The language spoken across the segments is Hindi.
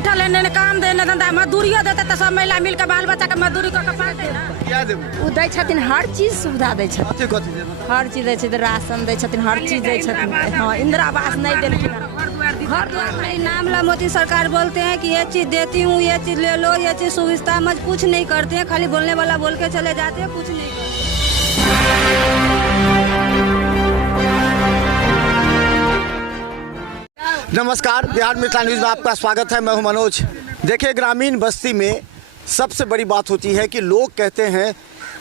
बैठल है, काम देने धंधा मजदूरियो देते तो सब महिला मिलकर बाल बच्चा के मजदूरी करके पाते ना। क्या देबो? उ दै छथिन, हर चीज सुविधा दै छथिन, कथी देबो? हर चीज दै छथिन, राशन दै छथिन, हर चीज दै छथिन। हाँ, इंदिरा आवास नहीं देलखिन, घर द्वार नहीं। नाम मोदी सरकार बोलते हैं कि ये चीज देती हूँ, ये चीज ले लो, ये चीज सुविधा मत कुछ नहीं करते हैं, खाली बोलने वाला बोल के चले जाते हैं, कुछ नहीं करते। नमस्कार, बिहार मिथिला न्यूज़ में आपका स्वागत है। मैं हूं मनोज। देखिए, ग्रामीण बस्ती में सबसे बड़ी बात होती है कि लोग कहते हैं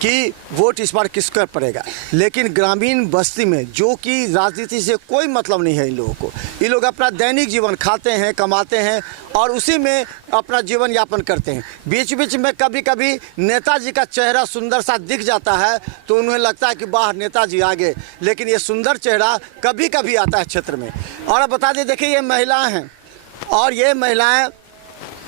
कि वोट इस बार किसका पड़ेगा, लेकिन ग्रामीण बस्ती में जो कि राजनीति से कोई मतलब नहीं है इन लोगों को। ये लोग अपना दैनिक जीवन खाते हैं, कमाते हैं और उसी में अपना जीवन यापन करते हैं। बीच बीच में कभी कभी नेताजी का चेहरा सुंदर सा दिख जाता है तो उन्हें लगता है कि वाह नेताजी आ गए, लेकिन ये सुंदर चेहरा कभी कभी आता है क्षेत्र में। और अब बता दें, देखिए ये महिलाएँ हैं और ये महिलाएँ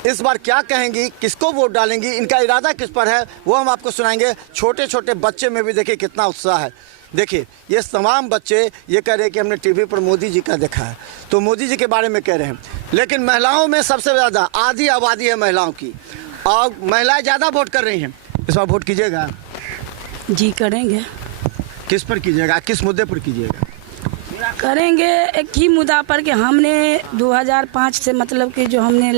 इस बार क्या कहेंगी, किसको वोट डालेंगी, इनका इरादा किस पर है, वो हम आपको सुनाएंगे। छोटे छोटे बच्चे में भी देखिए कितना उत्साह है। देखिए ये तमाम बच्चे ये कह रहे हैं कि हमने टीवी पर मोदी जी का देखा है, तो मोदी जी के बारे में कह रहे हैं। लेकिन महिलाओं में सबसे ज़्यादा आधी आबादी है महिलाओं की, और महिलाएं ज़्यादा वोट कर रही हैं। इस बार वोट कीजिएगा? जी करेंगे। किस पर कीजिएगा, किस मुद्दे पर कीजिएगा? करेंगे एक ही मुद्दा पर कि हमने 2005 से मतलब कि जो हमने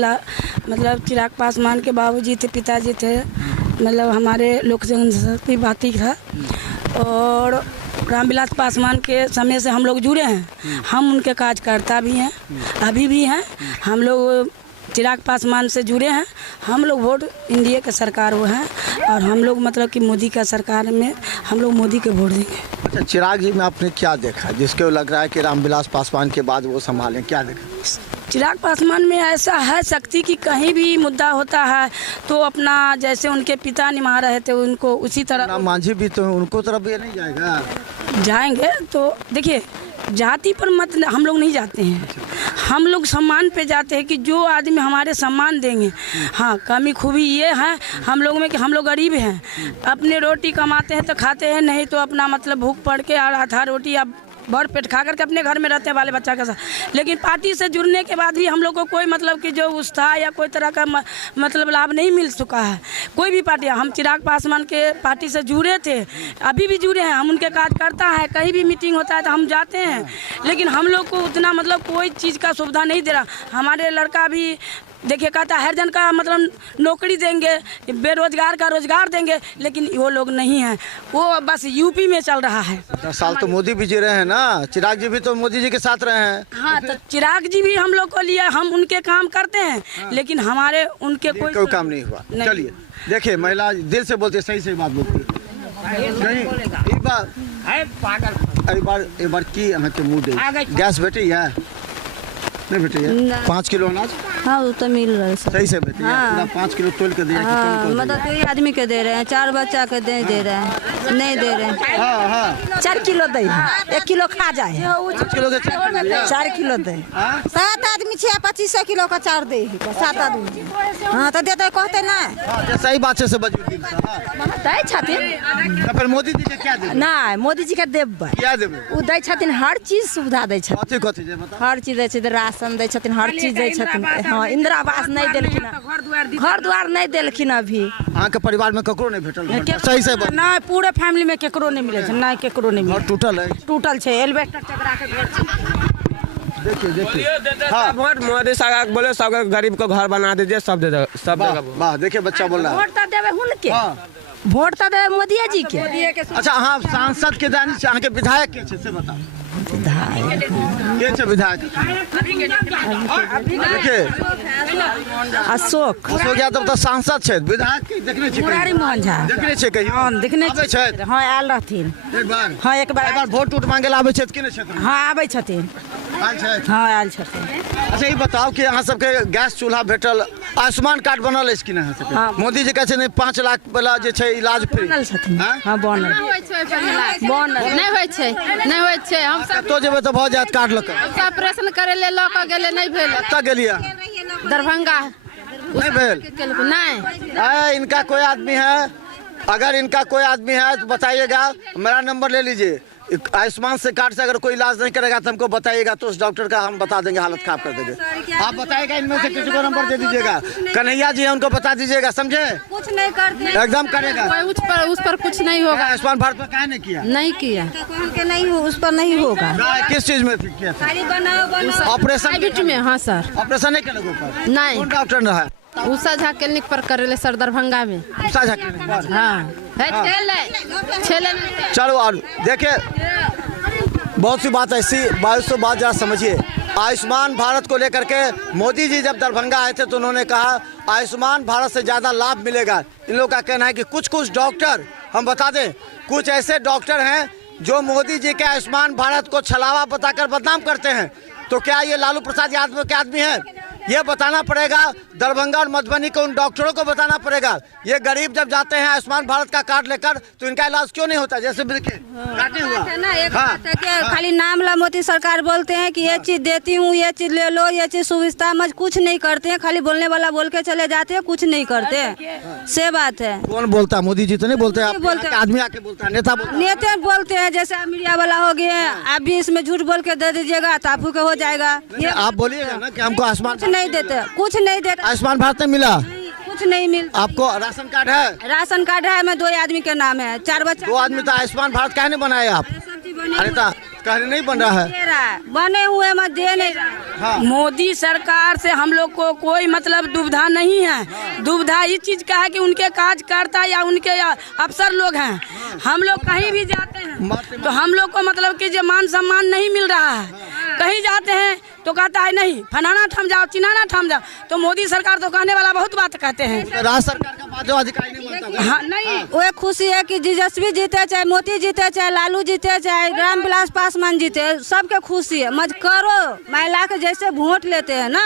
मतलब चिराग पासवान के बाबूजी थे, पिताजी थे, मतलब हमारे लोक जनशक्ति पार्टी था, और रामविलास पासवान के समय से हम लोग जुड़े हैं। हम उनके कार्यकर्ता भी हैं, अभी भी हैं। हम लोग चिराग पासवान से जुड़े हैं। हम लोग वोट इंडिया के सरकार वो हैं, और हम लोग मतलब कि मोदी का सरकार में हम लोग मोदी के वोट देंगे। अच्छा, चिराग जी में आपने क्या देखा जिसको लग रहा है कि रामविलास पासवान के बाद वो संभालें? क्या देखा? चिराग पासवान में ऐसा है शक्ति कि कहीं भी मुद्दा होता है तो अपना, जैसे उनके पिता निभा रहे थे उनको उसी तरह। राम मांझी भी तो उनको तरफ ये नहीं जाएगा? जाएंगे तो देखिए, जाति पर मत हम लोग नहीं जाते हैं, हम लोग सम्मान पे जाते हैं कि जो आदमी हमारे सम्मान देंगे। हाँ, कमी खूबी ये है हम लोग में कि हम लोग गरीब हैं, अपने रोटी कमाते हैं तो खाते हैं, नहीं तो अपना मतलब भूख पड़ के और आधा रोटी या भर पेट खा करके अपने घर में रहते हैं वाले बच्चा के साथ। लेकिन पार्टी से जुड़ने के बाद भी हम लोग को कोई मतलब कि जो उत्साह या कोई तरह का मतलब लाभ नहीं मिल चुका है। कोई भी पार्टी, हम चिराग पासवान के पार्टी से जुड़े थे, अभी भी जुड़े हैं, हम उनके कार्यकर्ता हैं। कहीं भी मीटिंग होता है तो हम जाते हैं, लेकिन हम लोग को उतना मतलब कोई चीज़ का सुविधा नहीं दे रहा। हमारे लड़का भी देखिए कहता है हर जन का मतलब नौकरी देंगे, बेरोजगार का रोजगार देंगे, लेकिन वो लोग नहीं हैं। वो बस यूपी में चल रहा है। 10 साल तो मोदी भी जी रहे हैं ना, चिराग जी भी तो मोदी जी के साथ रहे हैं। हाँ, तो चिराग जी भी हम लोग को लिए, हम उनके काम करते हैं। हाँ। लेकिन हमारे उनके कोई काम नहीं हुआ। चलिए देखिए, महिला दिल से बोलती है, सही सही बात बोलती है। नहीं एक बार की हमें के मुँह दे गैस बेटी है नहीं बेटी है 5 किलो अनाज। हाँ, वो तो मिल रहा है सही से बेटी। हाँ। 5 किलो तोल के दिया। हाँ, मतलब कोई आदमी के दे रहे हैं, 4 बच्चा के दे रहे हैं, नहीं दे रहे हैं। हाँ हाँ 4 किलो दे, 1 किलो खा जाए, 5 किलो के 4 किलो दे। 7 आदमी 25 किलो का 4 दे, 7 आदमी। हाँ तो देते कहते ना, सही बात से बच दै छथिन। फिर मोदी जी के क्या देबे? नहीं, मोदी जी के देबै। क्या देबे? उ दै छथिन, हर चीज सुविधा दै छथिन, कथी जे बता? हर चीज दै छथिन, राशन दै छथिन, हर चीज दै छथिन। हाँ, इंदिरा आवास नहीं देलखिन, घर द्वार नहीं देलखिन अभी। अहाँ के परिवार में ककरो नहीं भेटल? सही से बता। नहीं, पूरे फैमिली में केकरो नहीं मिले, नहीं केकरो नहीं मिले। टूटल है? टूटल है, एल्वेस्टर चकरा के घर छै। देखिए हाँ, वोट मोदी सरकार बोले सब गरीब को घर बना दीजिए, सब दे दो, सब देगा। वाह, देखिए बच्चा बोल रहा है। वोट तो देवे उनके, वोट तो देवे मोदी जी के। अच्छा, हाँ सांसद के जानी से, अहाँ के विधायक के से बताओ। के विधायक देखिए अशोक यादव तो सांसद छै, विधायक के देखने छी मुरारी मोहन झा देखने छी कहियो? हाँ, देखने आबै छै? हाँ, आयल रहथिन एक बार। हाँ, एक बार वोट उठ मांगे ला आबै छै कि नहीं क्षेत्र में? हाँ, आबै छथिन। आयल छै? हाँ, आयल छथिन। अच्छा, ये बताओ कि अहाँ सबके गैस चूल्हा भेटल, आयुष्मान कार्ड बनल अछि कि नहीं अहाँ सबके? हाँ। मोदी जी कहै छै नहीं 5 लाख वाला जे छै इलाज फ्री बनल छथिन। हाँ? हाँ, बनल। नहीं होय छै हम सब तो जेबै तो भऽ जायत कार्ड लऽ कऽ? ऑपरेशन करे ले लऽ कऽ गेले नहीं भेल, कतऽ गेलियै? दरभंगा नहीं भेल? नहीं। इनका कोई आदमी है, अगर इनका कोई आदमी है तो बताइएगा, मेरा नंबर ले लीजिए। आयुष्मान से कार्ड से अगर कोई इलाज नहीं करेगा तो हमको बताइएगा, तो उस डॉक्टर का हम बता देंगे, हालत खराब कर देंगे। आप बताइएगा, इनमें से किसी को नंबर दे दीजिएगा, कन्हैया जी है उनको बता दीजिएगा, समझे? कुछ नहीं करते, एकदम करेगा। कोई उस पर कुछ नहीं होगा। आयुष्मान भारत में काहे नहीं किया? नहीं किया, के नहीं हो, उस पर नहीं होगा। किस चीज में किया था? खाली बनाओ ऑपरेशन प्राइवेट में। हाँ सर, ऑपरेशन नहीं करे ऊपर? नहीं। कौन डॉक्टर रहा है? उषा झा क्लिनिक पर करेले सर, दरभंगा में। साझा क्लिनिक पर? हाँ छेले चलो और देखिए, बहुत सी बात ऐसी, बहुत सी बात जरा समझिए। आयुष्मान भारत को लेकर के मोदी जी जब दरभंगा आए थे तो उन्होंने कहा आयुष्मान भारत से ज़्यादा लाभ मिलेगा। इन लोगों का कहना है कि कुछ डॉक्टर, हम बता दें, कुछ ऐसे डॉक्टर हैं जो मोदी जी के आयुष्मान भारत को छलावा बताकर बदनाम करते हैं। तो क्या ये लालू प्रसाद यादव के आदमी हैं? ये बताना पड़ेगा दरभंगा और मधुबनी के उन डॉक्टरों को बताना पड़ेगा। ये गरीब जब जाते हैं आयुष्मान भारत का कार्ड लेकर तो इनका इलाज क्यों नहीं होता? जैसे खाली नाम ला मोदी सरकार बोलते हैं कि ये चीज देती हूँ, ये चीज ले लो, ये चीज सुविधा, मज कुछ नहीं करते हैं। खाली बोलने वाला बोल के चले जाते हैं, कुछ नहीं करते। से बात है। कौन बोलता है? मोदी जी तो नहीं बोलते, बोलते हैं। आदमी आके बोलता है, नेता बोलता है। नेता बोलते हैं, जैसे मीडिया वाला हो गए, आप भी इसमें झूठ बोल के दे दीजिएगा तो आपको हो जाएगा। ये आप बोलिएगा ना कि हमको आयुष्मान कुछ नहीं देते, कुछ नहीं देते, आयुष्मान भारत नहीं मिला, कुछ नहीं मिलता। आपको राशन कार्ड है? राशन कार्ड है, मैं 2 आदमी के नाम है, 4 बच्चे। 2 आदमी तो आयुष्मान भारत काहे नहीं बनाए आप? अरे कहने नहीं बन रहा है, दे रहा है, बने हुए मत दे नहीं रहा है। हाँ। मोदी सरकार से हम लोग को कोई मतलब दुविधा नहीं है। दुविधा इस चीज का है कि उनके कार्यकर्ता या उनके अफसर लोग हैं। हम लोग कहीं भी जाते हैं तो हम लोग को मतलब कि जो मान सम्मान नहीं मिल रहा है। कहीं जाते हैं तो कहता है नहीं फलाना ठाम जाओ, चिनाना ठाम जाओ। तो मोदी सरकार तो कहने वाला बहुत बात कहते हैं। राज्य सरकार का बात जो अधिकारी नहीं बनता। हाँ नहीं, वो खुशी है कि तेजस्वी जीते, चाहे मोदी जीते, चाहे लालू जीते, चाहे रामविलास पासवान जीते, सबके खुशी है। मत करो, महिला के जैसे वोट लेते हैं ना,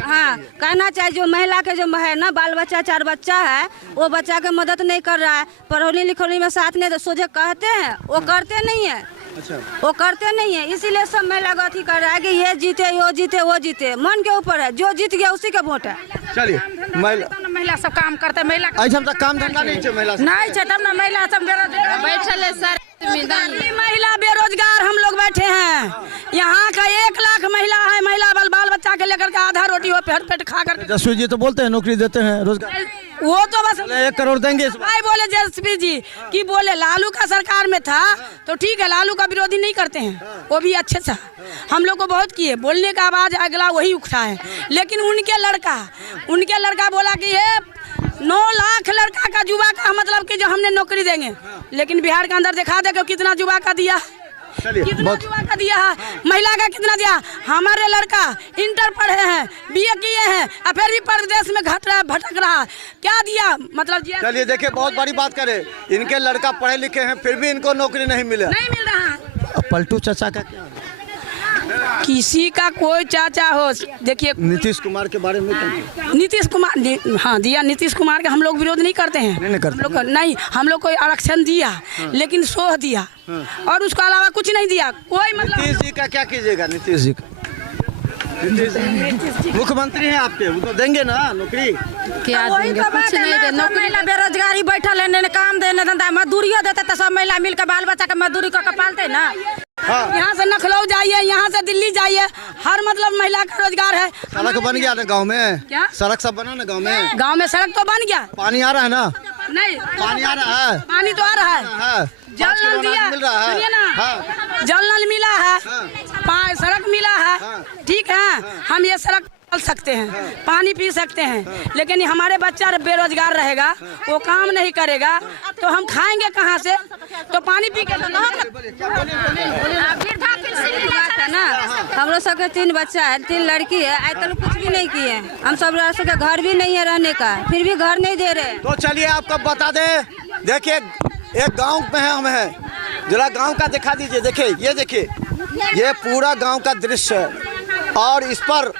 हाँ कहना चाहिए। जो महिला के जो है ना, बाल बच्चा 4 बच्चा है, वो बच्चा के मदद नहीं कर रहा है, पढ़ौली लिखौली में साथ नहीं, तो सोचे कहते हैं, वो करते नहीं है। अच्छा। वो करते नहीं है, इसीलिए सब महिला का अथी कर रहा है कि ये जीते, वो जीते, वो जीते। मन के ऊपर है, जो जीत गया उसी का वोट है। चलिए, महिला सब काम करते, महिला हम तक काम धंधा नहीं है, महिला नहीं है, तब ना महिला सब बैठल है सर। महिला बेरोजगार हम लोग बैठे हैं। यहाँ का 1 लाख महिला है, महिला बाल बच्चा के लेकर के आधा रोटी वो पेट खा कर। तेजस्वी जी तो बोलते हैं नौकरी देते हैं, रोजगार, वो तो बस 1 करोड़ देंगे। भाई बोले तेजस्वी जी कि बोले लालू का सरकार में था तो ठीक है, लालू का विरोधी नहीं करते हैं, वो भी अच्छे से हम लोग को बहुत किए, बोलने का आवाज अगला वही उठा है। लेकिन उनके लड़का बोला कि ये 9 लाख लड़का का युवा का मतलब कि जो हमने नौकरी देंगे। लेकिन बिहार के अंदर दिखा दे कितना युवा का दिया, कितना युवा का दिया है, महिला का कितना दिया। हमारे लड़का इंटर पढ़े हैं, BA किए हैं, और फिर भी प्रदेश में घट रहा है, भटक रहा है, क्या दिया मतलब। चलिए देखिए, बहुत बड़ी बात करें, इनके लड़का पढ़े लिखे हैं फिर भी इनको नौकरी नहीं मिला, नहीं मिल रहा है। पलटू चाचा का क्या? किसी का कोई चाचा हो, देखिए नीतीश कुमार के बारे में नीतीश कुमार हाँ दिया। नीतीश कुमार का हम लोग विरोध नहीं करते हैं, नहीं हम लोग को आरक्षण दिया, लेकिन सोह दिया और उसके अलावा कुछ नहीं दिया कोई मतलब। नीतीश जी का क्या कीजिएगा? नीतीश जी मुख्यमंत्री हैं आपके, वो तो देंगे ना नौकरी। क्या देंगे? कुछ नहीं दे। नौकरी बेरोजगारी बैठल है, काम देने धंधा, मजदूरियों देते तो सब महिला मिलकर बाल बच्चा के मजदूरी करके पालते ना। हाँ। यहाँ से लखनऊ जाइए, यहाँ से दिल्ली जाइए, हर मतलब महिला का रोजगार है। सड़क बन गया ना गांव में? क्या सड़क सब बना ना गांव में? गांव में सड़क तो बन गया, पानी आ रहा है ना? नहीं पानी आ रहा है, पानी तो आ रहा है, जल नल दिया, मिल रहा है, सुनिए ना, हाँ। जल नल मिला है, सड़क मिला है, ठीक है, हम ये सड़क चल सकते हैं, पानी पी सकते हैं। लेकिन हमारे बच्चा बेरोजगार रहेगा, वो काम नहीं करेगा तो हम खाएंगे कहाँ से? तो पानी पी के ना। हम लोग सबके 3 बच्चा है, 3 लड़की है, आज तक कुछ भी नहीं किए। हम सब के घर भी नहीं है रहने का, फिर भी घर नहीं दे रहे। तो चलिए आपको बता दें, देखिए एक गांव में हम हैं, जरा गांव का दिखा दीजिए। देखिए ये देखिए, ये पूरा गांव का दृश्य है और इस पर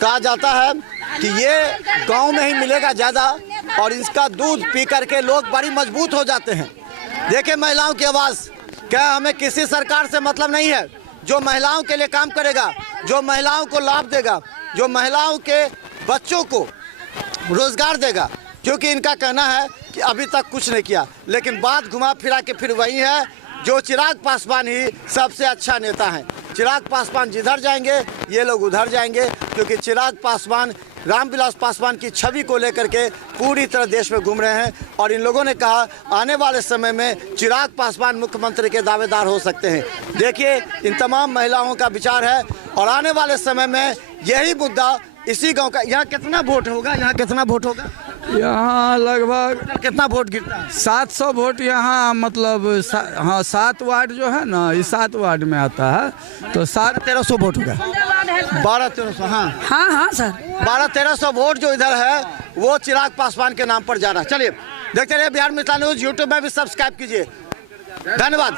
कहा जाता है कि ये गांव में ही मिलेगा ज़्यादा और इसका दूध पी करके लोग बड़ी मजबूत हो जाते हैं। देखिए महिलाओं की आवाज़, क्या हमें किसी सरकार से मतलब नहीं है, जो महिलाओं के लिए काम करेगा, जो महिलाओं को लाभ देगा, जो महिलाओं के बच्चों को रोजगार देगा। क्योंकि इनका कहना है कि अभी तक कुछ नहीं किया, लेकिन बात घुमा फिरा के फिर वही है जो चिराग पासवान ही सबसे अच्छा नेता है। चिराग पासवान जिधर जाएंगे ये लोग उधर जाएंगे, क्योंकि चिराग पासवान रामविलास पासवान की छवि को लेकर के पूरी तरह देश में घूम रहे हैं। और इन लोगों ने कहा आने वाले समय में चिराग पासवान मुख्यमंत्री के दावेदार हो सकते हैं। देखिए इन तमाम महिलाओं का विचार है और आने वाले समय में यही मुद्दा इसी गांव का। यहाँ कितना वोट होगा, यहाँ कितना वोट होगा? यहाँ लगभग कितना वोट गिरता है? 700 वोट यहाँ, मतलब हाँ 7 वार्ड जो है ना, ये 7 वार्ड में आता है, तो 1300 वोट होगा। 1200-1300, हाँ हाँ हाँ सर, 1200-1300 वोट जो इधर है वो चिराग पासवान के नाम पर जा रहा है। चलिए देखते रहिए बिहार मिथिला न्यूज़, यूट्यूब में भी सब्सक्राइब कीजिए। धन्यवाद।